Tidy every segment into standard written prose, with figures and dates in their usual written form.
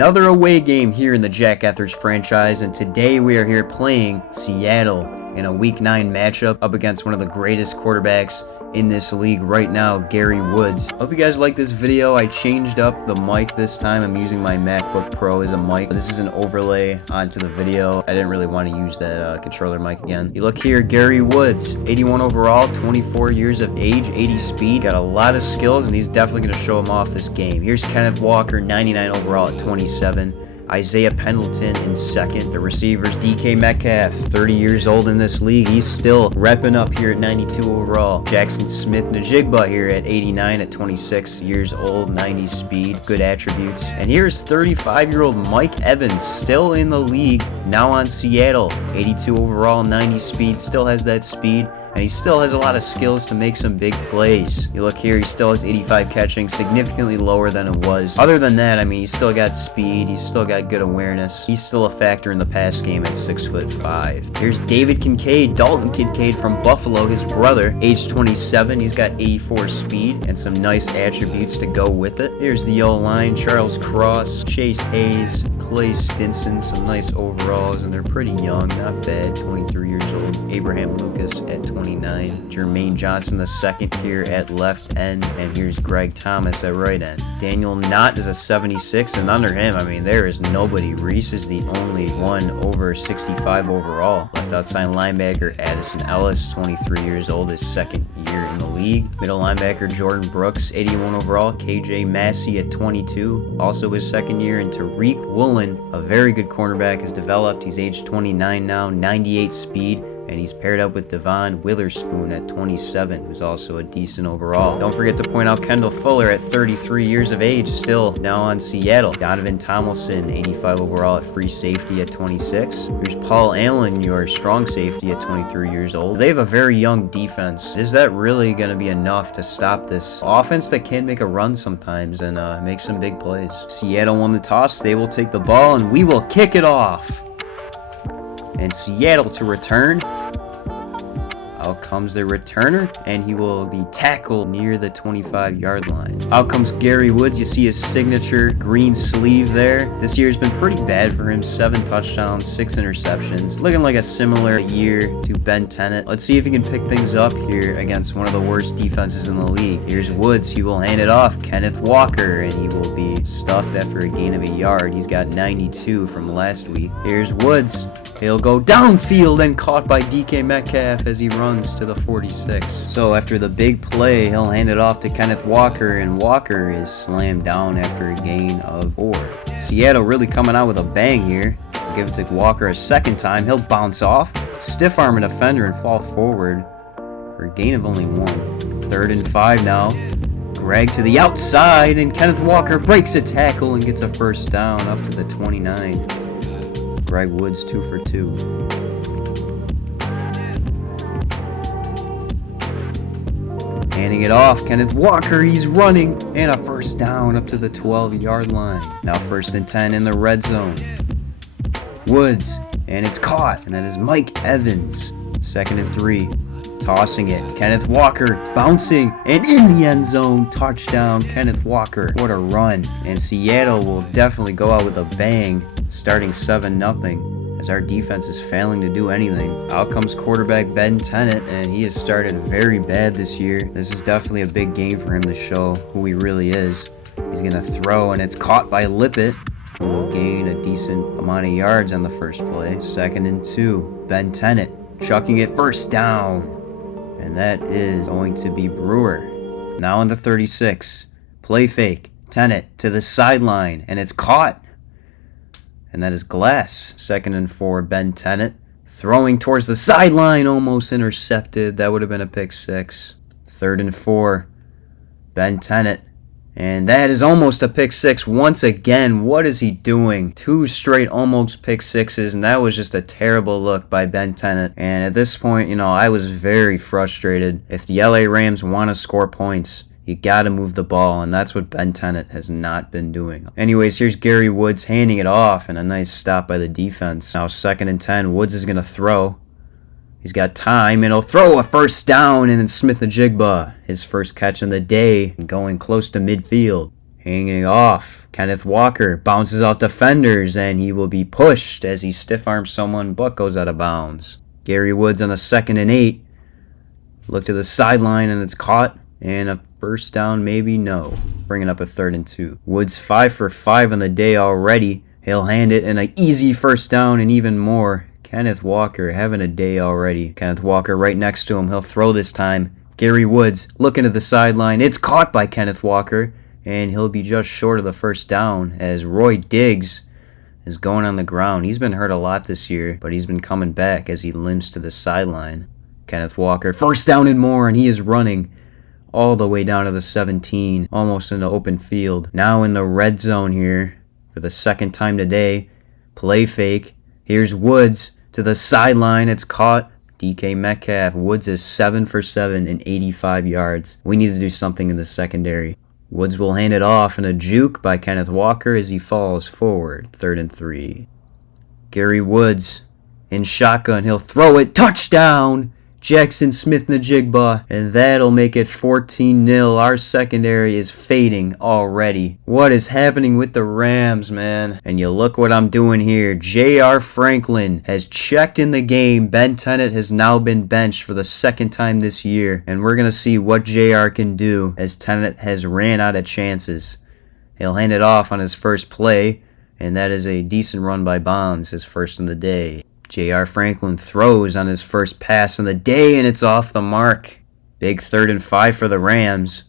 Another away game here in the Jack Etheridge franchise, and today we are here playing Seattle in a Week 9 matchup up against one of the greatest quarterbacks in this league right now, Gary Woods. Hope you guys like this video. I changed up the mic this time. I'm using my MacBook Pro as a mic. This is an overlay onto the video. I didn't really want to use that controller mic again. You look here, Gary Woods, 81 overall, 24 years of age, 80 speed. Got a lot of skills, and he's definitely going to show them off this game. Here's Kenneth Walker, 99 overall at 27. Isaiah Pendleton in second. The receivers, DK Metcalf, 30 years old in this league. He's still repping up here at 92 overall. Jackson Smith-Njigba here at 89 at 26 years old, 90 speed, good attributes. And here's 35-year-old Mike Evans, still in the league, now on Seattle. 82 overall, 90 speed, still has that speed. And he still has a lot of skills to make some big plays. You look here, he still has 85 catching, significantly lower than it was. Other than that, I mean, he's still got speed, he's still got good awareness. He's still a factor in the pass game at 6'5". Here's David Kincaid, Dalton Kincaid from Buffalo, his brother, age 27. He's got 84 speed and some nice attributes to go with it. Here's the O-line, Charles Cross, Chase Hayes, Clay Stinson, some nice overalls, and they're pretty young, not bad, 23 years old. Abraham Lucas at 29. Jermaine Johnson the second here at left end, and here's Greg Thomas at right end. Daniel Knott is a 76, and under him, I mean, there is nobody. Reese is the only one over 65 overall. Left outside linebacker Addison Ellis, 23 years old, his second year in the league. Middle linebacker Jordan Brooks, 81 overall. KJ Massey at 22, also his second year. And Tariq Woolen, a very good cornerback, has developed. He's age 29 now, 98 speed. And he's paired up with Devon Witherspoon at 27, who's also a decent overall. Don't forget to point out Kendall Fuller at 33 years of age, still now on Seattle. Donovan Tomlinson, 85 overall at free safety at 26. Here's Paul Allen, your strong safety at 23 years old. They have a very young defense. Is that really going to be enough to stop this offense that can make a run sometimes and make some big plays? Seattle won the toss. They will take the ball, and we will kick it off. And Seattle to return. Out comes the returner, and he will be tackled near the 25-yard line. Out comes Gary Woods. You see his signature green sleeve there. This year's been pretty bad for him. 7 touchdowns, 6 interceptions. Looking like a similar year to Ben Tennant. Let's see if he can pick things up here against one of the worst defenses in the league. Here's Woods. He will hand it off. Kenneth Walker, and he will be stuffed after a gain of a yard. He's got 92 from last week. Here's Woods. He'll go downfield and caught by DK Metcalf as he runs to the 46. So after the big play, he'll hand it off to Kenneth Walker, and Walker is slammed down after a gain of 4. Seattle really coming out with a bang here. Give it to Walker a second time. He'll bounce off, stiff arm a defender, and fall forward for a gain of only 1. 3rd and 5 now. Greg to the outside, and Kenneth Walker breaks a tackle and gets a first down up to the 29. Greg Woods 2 for 2. Handing it off, Kenneth Walker, he's running, and a first down up to the 12-yard line. Now 1st and 10 in the red zone. Woods, and it's caught, and that is Mike Evans. 2nd and 3, tossing it. Kenneth Walker bouncing, and in the end zone, touchdown, Kenneth Walker. What a run. And Seattle will definitely go out with a bang, starting 7-0, as our defense is failing to do anything. Out comes quarterback Ben Tennant, and he has started very bad this year. This is definitely a big game for him to show who he really is. He's going to throw, and it's caught by Lippett, who will gain a decent amount of yards on the first play. 2nd and 2, Ben Tennant chucking it, first down. And that is going to be Brewer. Now on the 36, play fake, Tennant to the sideline, and it's caught. And that is Glass. 2nd and 4, Ben Tennant throwing towards the sideline, almost intercepted. That would have been a pick 6. 3rd and 4, Ben Tennant. And that is almost a pick 6 once again. What is he doing? 2 straight almost pick 6s, and that was just a terrible look by Ben Tennant. And at this point, I was very frustrated. If the LA Rams want to score points, you got to move the ball, and that's what Ben Tennant has not been doing. Anyways, here's Gary Woods handing it off, and a nice stop by the defense. Now 2nd and 10, Woods is going to throw. He's got time, and he'll throw a first down, and it's Smith-Njigba, his first catch of the day, going close to midfield. Hanging off. Kenneth Walker bounces off defenders, and he will be pushed as he stiff-arms someone but goes out of bounds. Gary Woods on a 2nd and 8. Look to the sideline, and it's caught. And a first down, maybe? No. Bringing up a 3rd and 2. Woods 5 for 5 on the day already. He'll hand it, and an easy first down, and even more. Kenneth Walker having a day already. Kenneth Walker right next to him. He'll throw this time. Gary Woods looking at the sideline. It's caught by Kenneth Walker, and he'll be just short of the first down as Roy Diggs is going on the ground. He's been hurt a lot this year, but he's been coming back as he limps to the sideline. Kenneth Walker, first down and more, and he is running all the way down to the 17, almost in the open field. Now in the red zone here for the 2nd time today. Play fake. Here's Woods to the sideline. It's caught. DK Metcalf. Woods is 7 for 7 and 85 yards. We need to do something in the secondary. Woods will hand it off in a juke by Kenneth Walker as he falls forward. 3rd and 3. Gary Woods in shotgun. He'll throw it. Touchdown! Jackson Smith-Njigba, and that'll make it 14-0. Our secondary is fading already. What is happening with the Rams, man? And you look what I'm doing here. J.R. Franklin has checked in the game. Ben Tennant has now been benched for the 2nd time this year, and we're going to see what J.R. can do as Tennant has ran out of chances. He'll hand it off on his first play, and that is a decent run by Bonds, his first in the day. J.R. Franklin throws on his first pass on the day, and it's off the mark. Big 3rd and 5 for the Rams.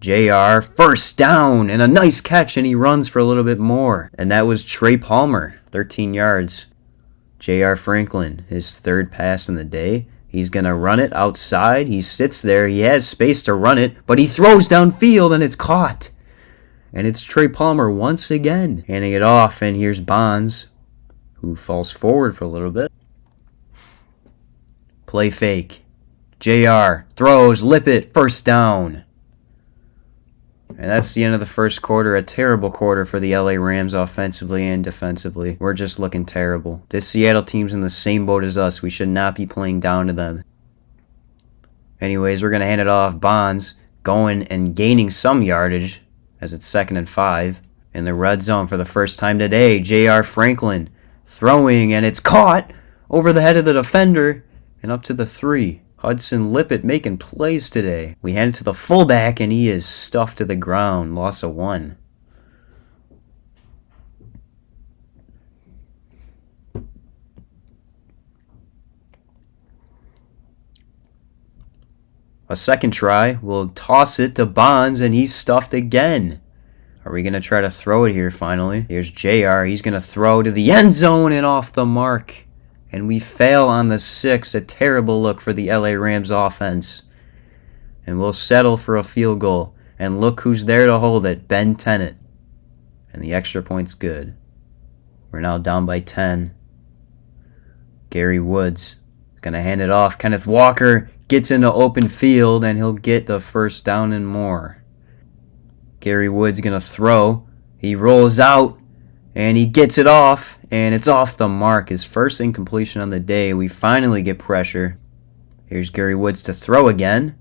J.R. first down, and a nice catch, and he runs for a little bit more. And that was Trey Palmer, 13 yards. J.R. Franklin, his 3rd pass in the day. He's going to run it outside. He sits there. He has space to run it, but he throws downfield, and it's caught. And it's Trey Palmer once again, handing it off, and here's Bonds, who falls forward for a little bit. Play fake. JR throws, lip it, first down. And that's the end of the first quarter. A terrible quarter for the LA Rams offensively and defensively. We're just looking terrible. This Seattle team's in the same boat as us. We should not be playing down to them. Anyways, we're going to hand it off. Bonds going and gaining some yardage as it's 2nd and 5. In the red zone for the first time today, J.R. Franklin throwing, and it's caught over the head of the defender and up to the 3. Hudson Lippett making plays today. We hand it to the fullback, and he is stuffed to the ground. Loss of 1. A second try. We'll toss it to Bonds, and he's stuffed again. Are we going to try to throw it here finally? Here's JR. He's going to throw to the end zone and off the mark. And we fail on the 6. A terrible look for the LA Rams offense. And we'll settle for a field goal. And look who's there to hold it. Ben Tennant. And the extra point's good. We're now down by 10. Gary Woods going to hand it off. Kenneth Walker gets into open field, and he'll get the first down and more. Gary Woods going to throw. He rolls out, and he gets it off, and it's off the mark. His first incompletion on the day. We finally get pressure. Here's Gary Woods to throw again.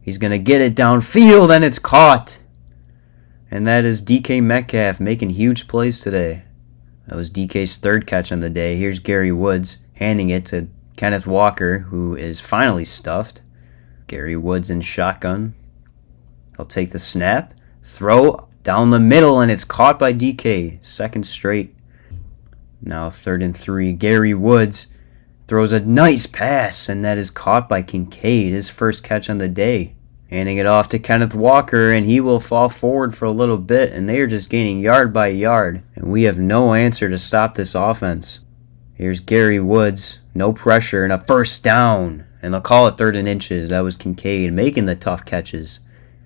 He's going to get it downfield, and it's caught. And that is DK Metcalf making huge plays today. That was DK's 3rd catch on the day. Here's Gary Woods handing it to Kenneth Walker, who is finally stuffed. Gary Woods in shotgun. He'll take the snap. Throw down the middle, and it's caught by DK. 2nd straight. Now 3rd and 3. Gary Woods throws a nice pass, and that is caught by Kincaid, his first catch on the day. Handing it off to Kenneth Walker, and he will fall forward for a little bit, and they are just gaining yard by yard. And we have no answer to stop this offense. Here's Gary Woods. No pressure, and a first down. And they'll call it 3rd and inches. That was Kincaid making the tough catches.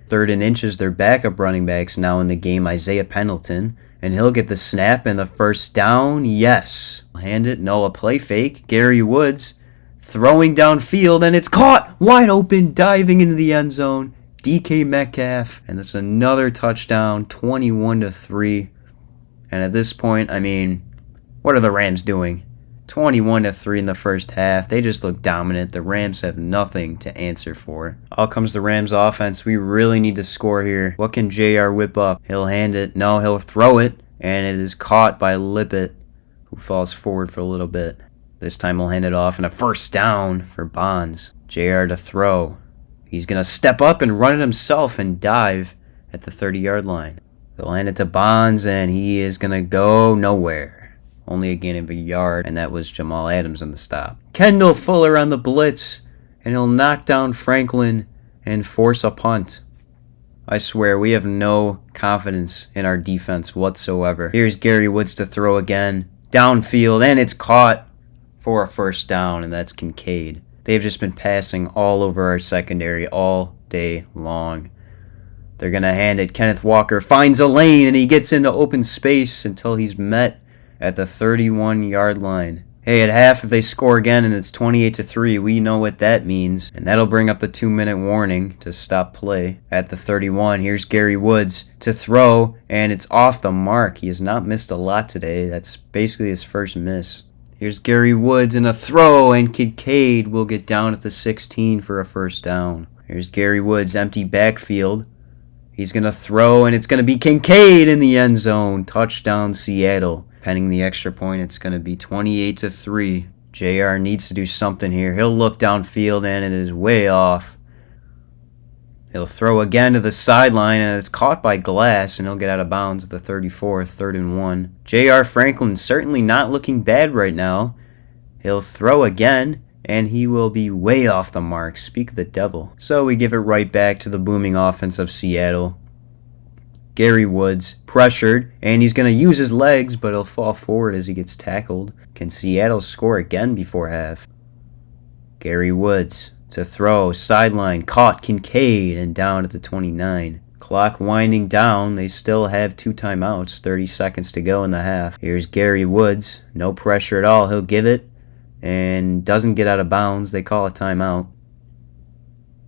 3rd and inches, their backup running backs now in the game, Isaiah Pendleton. And he'll get the snap and the first down. Yes. Hand it. No, a play fake. Gary Woods throwing downfield, and it's caught. Wide open, diving into the end zone. DK Metcalf. And that's another touchdown, 21-3. And at this point, I mean, what are the Rams doing? 21-3 in the first half. They just look dominant. The Rams have nothing to answer for. Out comes the Rams offense. We really need to score here. What can JR whip up? He'll hand it. No, he'll throw it. And it is caught by Lippett, who falls forward for a little bit. This time he'll hand it off, and a first down for Bonds. JR to throw. He's going to step up and run it himself and dive at the 30-yard line. They'll hand it to Bonds, and he is going to go nowhere. Only a gain of a yard, and that was Jamal Adams on the stop. Kendall Fuller on the blitz, and he'll knock down Franklin and force a punt. I swear, we have no confidence in our defense whatsoever. Here's Gary Woods to throw again. Downfield, and it's caught for a first down, and that's Kincaid. They've just been passing all over our secondary all day long. They're going to hand it. Kenneth Walker finds a lane, and he gets into open space until he's met at the 31-yard line. Hey, at half, if they score again and it's 28-3, we know what that means. And that'll bring up the 2-minute warning to stop play. At the 31, here's Gary Woods to throw, and it's off the mark. He has not missed a lot today. That's basically his first miss. Here's Gary Woods in a throw, and Kincaid will get down at the 16 for a first down. Here's Gary Woods, empty backfield. He's going to throw, and it's going to be Kincaid in the end zone. Touchdown, Seattle. Pending the extra point, it's going to be 28-3. JR needs to do something here. He'll look downfield, and it is way off. He'll throw again to the sideline, and it's caught by Glass, and he'll get out of bounds at the 34, 3rd and 1. J.R. Franklin certainly not looking bad right now. He'll throw again, and he will be way off the mark. Speak of the devil. So we give it right back to the booming offense of Seattle. Gary Woods pressured, and he's going to use his legs, but he'll fall forward as he gets tackled. Can Seattle score again before half? Gary Woods to throw, sideline, caught Kincaid, and down at the 29. Clock winding down, they still have 2 timeouts, 30 seconds to go in the half. Here's Gary Woods, no pressure at all, he'll give it, and doesn't get out of bounds, they call a timeout.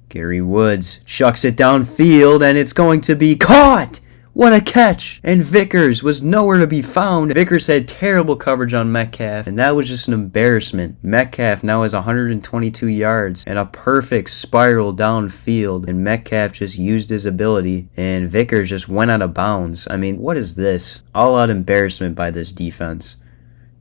Gary Woods chucks it downfield, and it's going to be caught! What a catch! And Vickers was nowhere to be found. Vickers had terrible coverage on Metcalf, and that was just an embarrassment. Metcalf now has 122 yards and a perfect spiral downfield, and Metcalf just used his ability, and Vickers just went out of bounds. I mean, what is this? All-out embarrassment by this defense.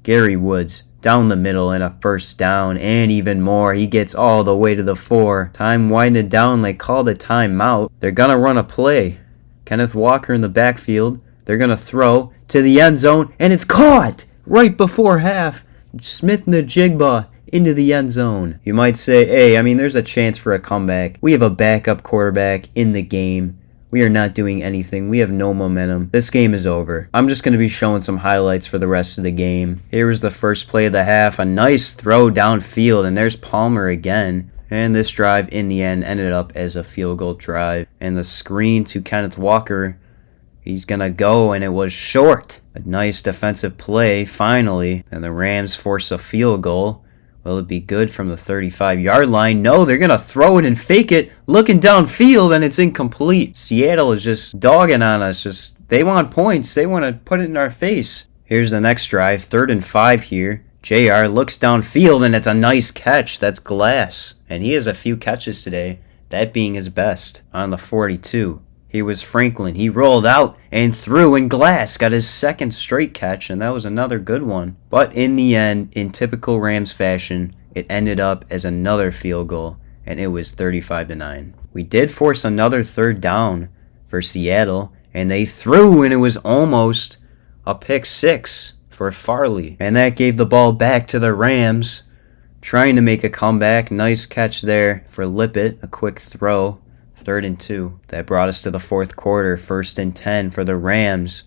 Gary Woods down the middle and a first down, and even more. He gets all the way to the 4. Time winded down, they called a timeout. They're gonna run a play. Kenneth Walker in the backfield. They're going to throw to the end zone, and it's caught right before half. Smith-Njigba into the end zone. You might say, hey, I mean, there's a chance for a comeback. We have a backup quarterback in the game. We are not doing anything. We have no momentum. This game is over. I'm just going to be showing some highlights for the rest of the game. Here was the first play of the half. A nice throw downfield, and there's Palmer again. And this drive, in the end, ended up as a field goal drive. And the screen to Kenneth Walker, he's going to go, and it was short. A nice defensive play, finally. And the Rams force a field goal. Will it be good from the 35-yard line? No, they're going to throw it and fake it. Looking downfield, and it's incomplete. Seattle is just dogging on us. They want points. They want to put it in our face. Here's the next drive, 3rd and 5 here. JR looks downfield, and it's a nice catch. That's Glass. And he has a few catches today, that being his best. On the 42, here was Franklin. He rolled out and threw, and Glass got his 2nd straight catch, and that was another good one. But in the end, in typical Rams fashion, it ended up as another field goal, and it was 35-9. We did force another 3rd down for Seattle, and they threw, and it was almost a pick 6. For Farley, and that gave the ball back to the Rams, trying to make a comeback. Nice catch there for Lippett, a quick throw, 3rd and 2. That brought us to the 4th quarter, 1st and 10 for the Rams.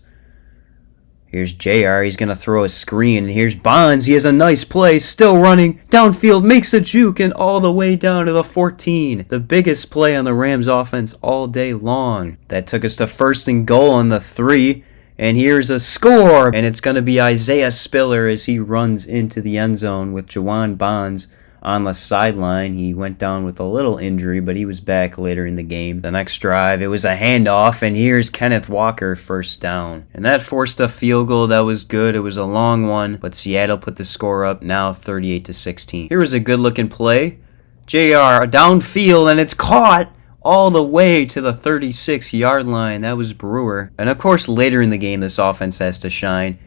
Here's JR, he's going to throw a screen, and here's Bonds, he has a nice play, still running, downfield, makes a juke, and all the way down to the 14. The biggest play on the Rams offense all day long. That took us to 1st and goal on the 3. And here's a score, and it's going to be Isaiah Spiller as he runs into the end zone with Juwan Bonds on the sideline. He went down with a little injury, but he was back later in the game. The next drive, it was a handoff, and here's Kenneth Walker, first down. And that forced a field goal. That was good. It was a long one, but Seattle put the score up, now 38-16. Here was a good-looking play. JR downfield, and it's caught all the way to the 36-yard line. That was Brewer. And of course, later in the game, this offense has to shine.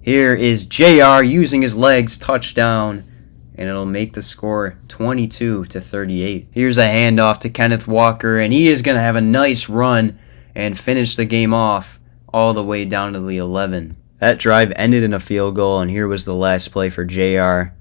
Here is JR using his legs, touchdown, and it'll make the score 22-38. Here's a handoff to Kenneth Walker, and he is going to have a nice run and finish the game off all the way down to the 11. That drive ended in a field goal, and here was the last play for JR.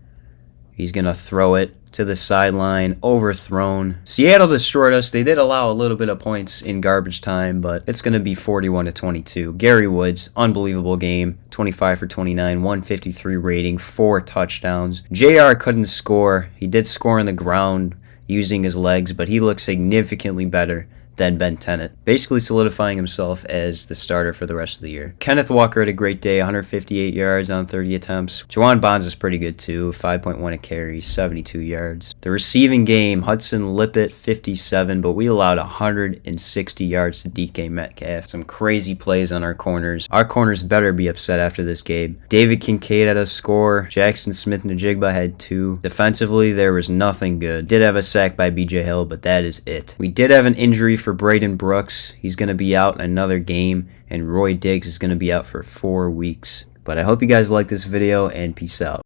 He's going to throw it to the sideline, overthrown. Seattle destroyed us. They did allow a little bit of points in garbage time, but it's going to be 41-22. Gary Woods, unbelievable game. 25 for 29, 153 rating, 4 touchdowns. JR couldn't score. He did score on the ground using his legs, but he looked significantly better than Ben Tennant, basically solidifying himself as the starter for the rest of the year. Kenneth Walker had a great day, 158 yards on 30 attempts. Juwan Bonds is pretty good too, 5.1 a carry, 72 yards. The receiving game, Hudson Lippett, 57, but we allowed 160 yards to DK Metcalf. Some crazy plays on our corners. Our corners better be upset after this game. David Kincaid had a score. Jackson Smith-Njigba had 2. Defensively, there was nothing good. Did have a sack by BJ Hill, but that is it. We did have an injury for Braden Brooks. He's going to be out in another game, and Roy Diggs is going to be out for 4 weeks. But I hope you guys like this video, and peace out.